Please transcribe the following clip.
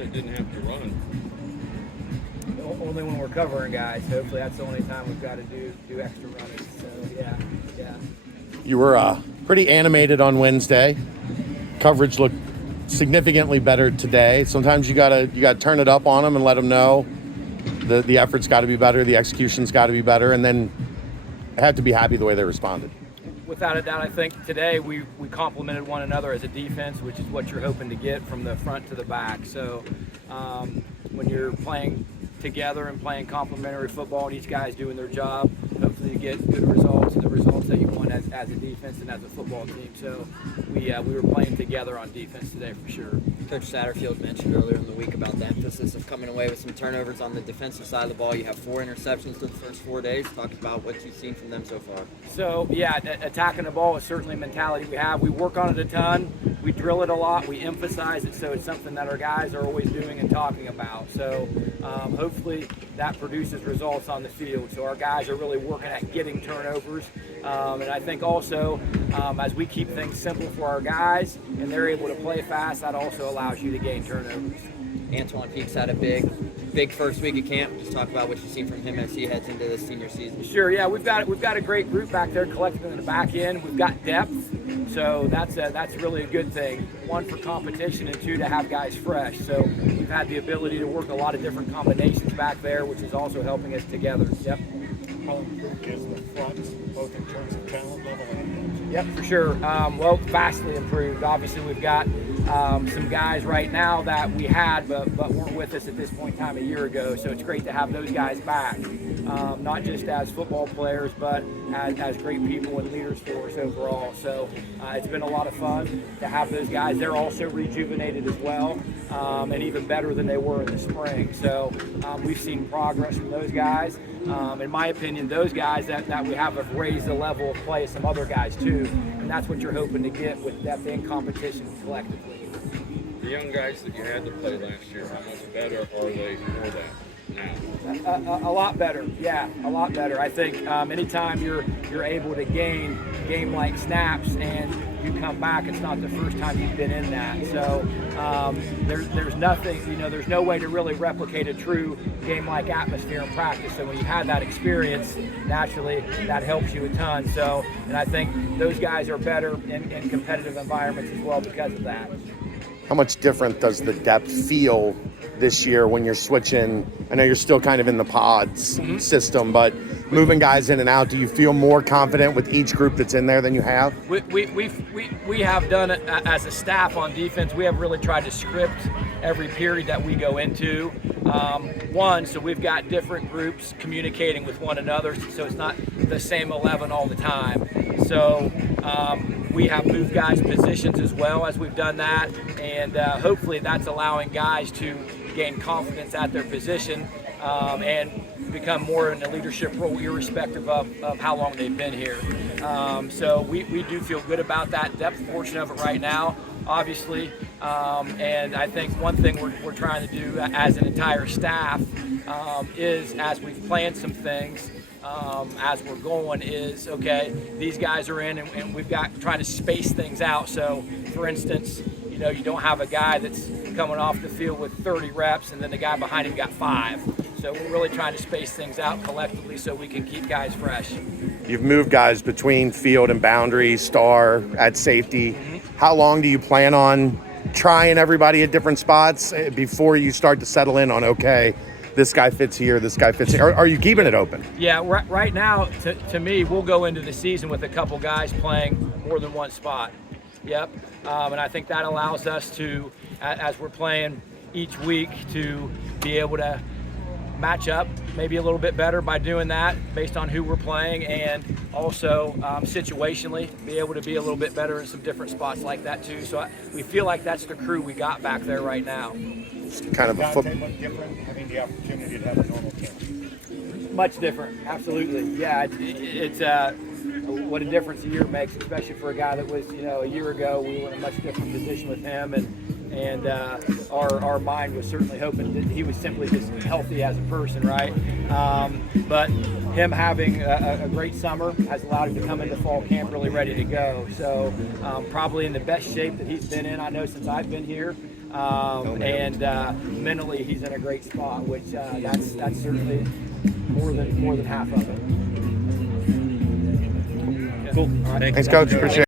Lieutenant didn't have to run. Only when we're covering guys. Hopefully that's the only time we've got to do extra running. So yeah. You were pretty animated on Wednesday. Coverage looked significantly better today. Sometimes you gotta turn it up on them and let them know the effort's got to be better, the execution's got to be better, and then I have to be happy the way they responded. Without a doubt, I think today we complemented one another as a defense, which is what you're hoping to get from the front to the back. So when you're playing together and playing complementary football and each guy's doing their job, hopefully you get good results and the results that you want as a defense and as a football team. So we were playing together on defense today for sure. Coach Satterfield mentioned earlier in the week about the emphasis of coming away with some turnovers on the defensive side of the ball. You have 4 interceptions in the first 4 days. Talk about what you've seen from them so far. So yeah, attacking the ball is certainly a mentality we have. We work on it a ton. We drill it a lot. We emphasize it, so it's something that our guys are always doing and talking about. So hopefully that produces results on the field. So our guys are really working at getting turnovers. And I think also as we keep things simple for our guys and they're able to play fast, that also allows you to gain turnovers. Antwan Peek's had a big first week of camp. Just talk about what you've seen from him as he heads into this senior season. Sure, yeah, we've got a great group back there collected in the back end. We've got depth, so that's really a good thing. 1 for competition and 2 to have guys fresh. So we've had the ability to work a lot of different combinations back there, which is also helping us together. Yep. How improved is the front, both in terms of talent level and Yep, for sure. Well, vastly improved. Obviously, we've got some guys right now that we had but weren't with us at this point in time a year ago. So it's great to have those guys back, not just as football players, but as great people and leaders for us overall. So it's been a lot of fun to have those guys. They're also rejuvenated as well, and even better than they were in the spring. So we've seen progress from those guys. In my opinion, those guys that we have raised the level of play of some other guys too, and that's what you're hoping to get with depth and competition collectively. The young guys that you had to play last year, how much better are they for that now? A lot better, yeah, a lot better. I think anytime you're able to gain game-like snaps and you come back, it's not the first time you've been in that. So there's nothing, there's no way to really replicate a true game-like atmosphere in practice. So when you have that experience, naturally that helps you a ton. So, and I think those guys are better in competitive environments as well because of that. How much different does the depth feel this year when you're switching? I know you're still kind of in the pods system, but moving guys in and out, do you feel more confident with each group that's in there than you have? We have done it as a staff on defense. We have really tried to script every period that we go into. So we've got different groups communicating with one another, so it's not the same 11 all the time. So we have moved guys' positions as well as we've done that, and hopefully that's allowing guys to gain confidence at their position and become more in a leadership role irrespective of how long they've been here. So we do feel good about that depth portion of it right now, obviously. And I think one thing we're trying to do as an entire staff is, as we've planned some things, as we're going, is okay, these guys are in and we've got trying to space things out. So for instance, you don't have a guy that's coming off the field with 30 reps and then the guy behind him got 5. So we're really trying to space things out collectively so we can keep guys fresh. You've moved guys between field and boundary, star, at safety. How long do you plan on trying everybody at different spots before you start to settle in on, okay, this guy fits here, this guy fits here? Are you keeping it open? Yeah, right now, to me, we'll go into the season with a couple guys playing more than one spot. Yep, and I think that allows us to, as we're playing each week, to be able to match up maybe a little bit better by doing that based on who we're playing, and also situationally be able to be a little bit better in some different spots like that too. So we feel like that's the crew we got back there right now. It's kind of a Dante look different, having the opportunity to have a normal camp? Much different, absolutely. Yeah, it's what a difference a year makes, especially for a guy that was, a year ago we were in a much different position with him, and our mind was certainly hoping that he was simply just healthy as a person, right? But him having a great summer has allowed him to come into fall camp really ready to go. So probably in the best shape that he's been in, I know, since I've been here. and mentally he's in a great spot, which that's certainly more than half of it. Cool. All right. Thanks, Coach. Appreciate it.